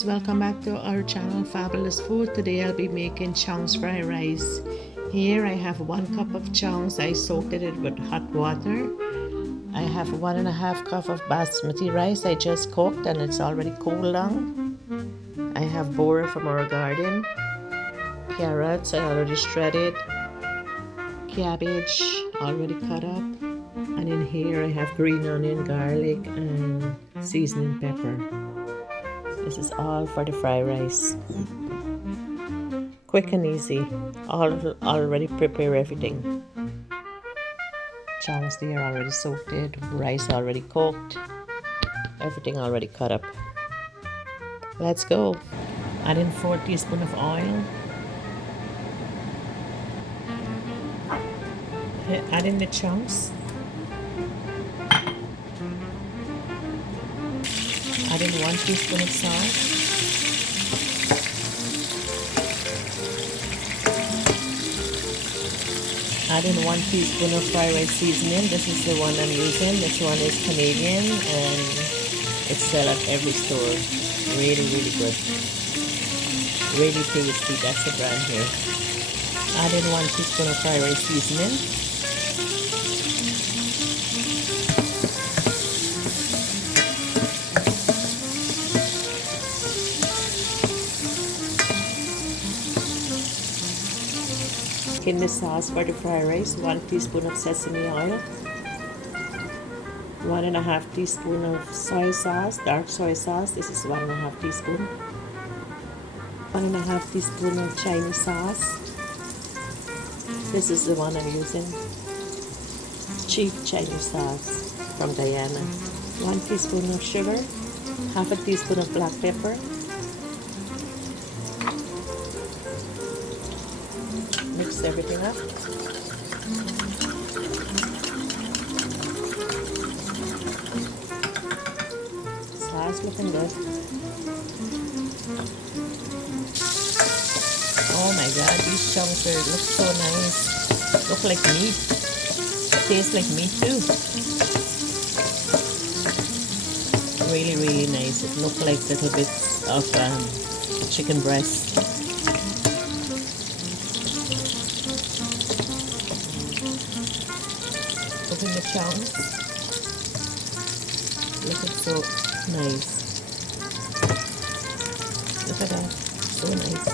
guys, welcome back to our channel Fabulous Food. Today I'll be making chunks fried rice. Here I have 1 cup of chunks. I soaked it with hot water. I have 1.5 cup of basmati rice I just cooked and it's already cooled down. I have boar from our garden, carrots I already shredded, cabbage already cut up, and in here I have green onion, garlic and seasoning pepper. This is all for the fried rice. Quick and easy. Already prepare everything. Chunks there already soaked it, rice already cooked, everything already cut up. Let's go. Add in 4 teaspoons of oil. Add in the chunks. Add in 1 teaspoon of salt. Add in 1 teaspoon of fried rice seasoning. This is the one I'm using. This one is Canadian and it's sold at every store. Really, really good. Really tasty. That's the brand here. Add in 1 teaspoon of fried rice seasoning. In the sauce for the fried rice, 1 teaspoon of sesame oil, 1.5 teaspoon of soy sauce, dark soy sauce. This is 1.5 teaspoon. 1.5 teaspoon of Chinese sauce. This is the one I'm using. Cheap Chinese sauce from Guyana. 1 teaspoon of sugar, half a teaspoon of black pepper. Mix everything up. Sauce looking good. Oh my god, these chunks look so nice. Look like meat. Taste like meat too. Really, really nice. It looks like little bits of chicken breast. In the chunks. Look, it's so nice. Look at that, so nice.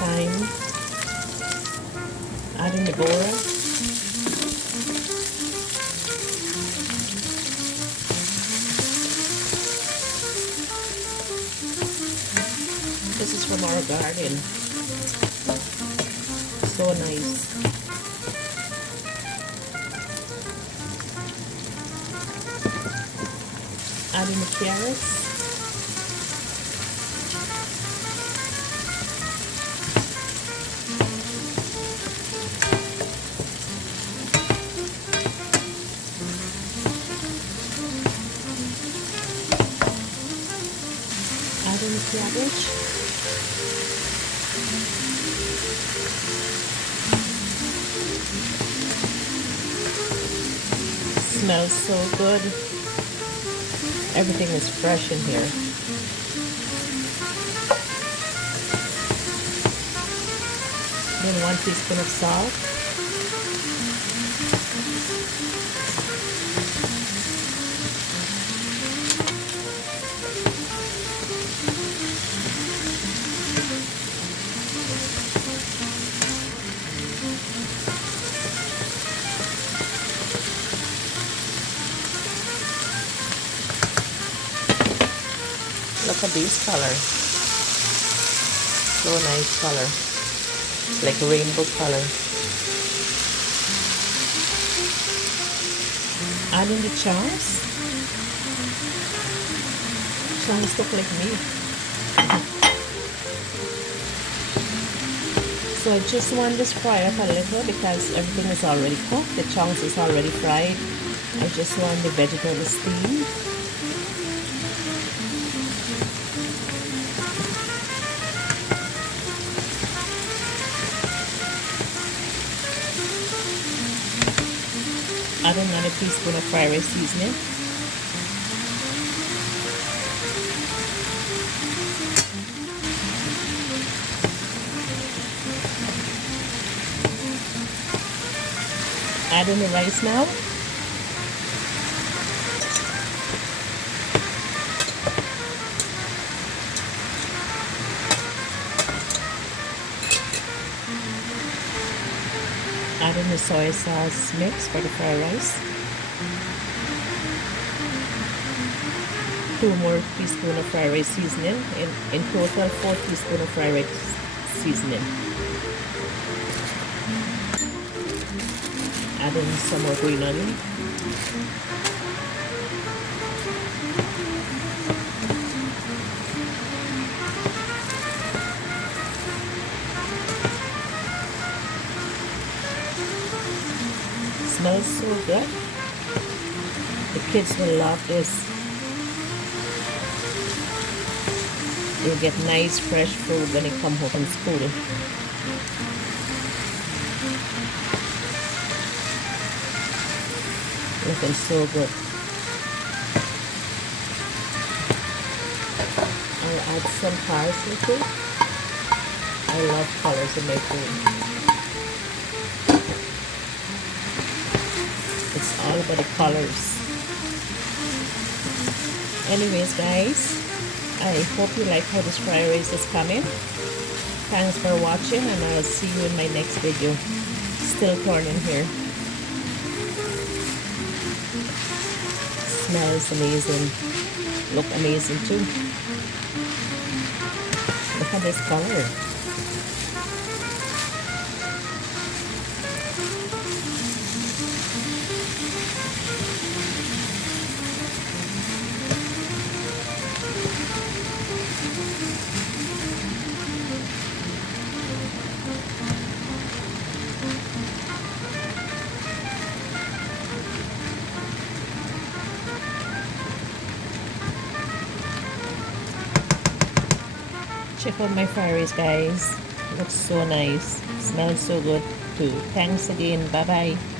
Thyme. Add in the bora. This is from our garden. So nice. Add in the carrots. Add in the cabbage. Smells so good. Everything is fresh in here. Then 1 teaspoon of salt. Look at this color. So nice color. It's like a rainbow color. Add in the chunks. chunks look like me. So I just want this fry up a little because everything is already cooked. The chunks is already fried. I just want the vegetables steamed. Add another teaspoon of fried rice seasoning. Add in the rice now. Add in the soy sauce mix for the fried rice. 2 more teaspoons of fried rice seasoning. In total, 4 teaspoons of fried rice seasoning. Add in some more green onion. Smells so good. The kids will love this. You'll get nice fresh food when they come home from school. Looking so good. I'll add some parsley too. I love colors in my food. It's all about the colors. Anyways, guys, I hope you like how this fried rice is coming. Thanks for watching, and I'll see you in my next video. Still turning here. Smells amazing. Look amazing too. Look at this color. Check out my fried rice, guys. Looks so nice. Smells so good too. Thanks again. Bye bye.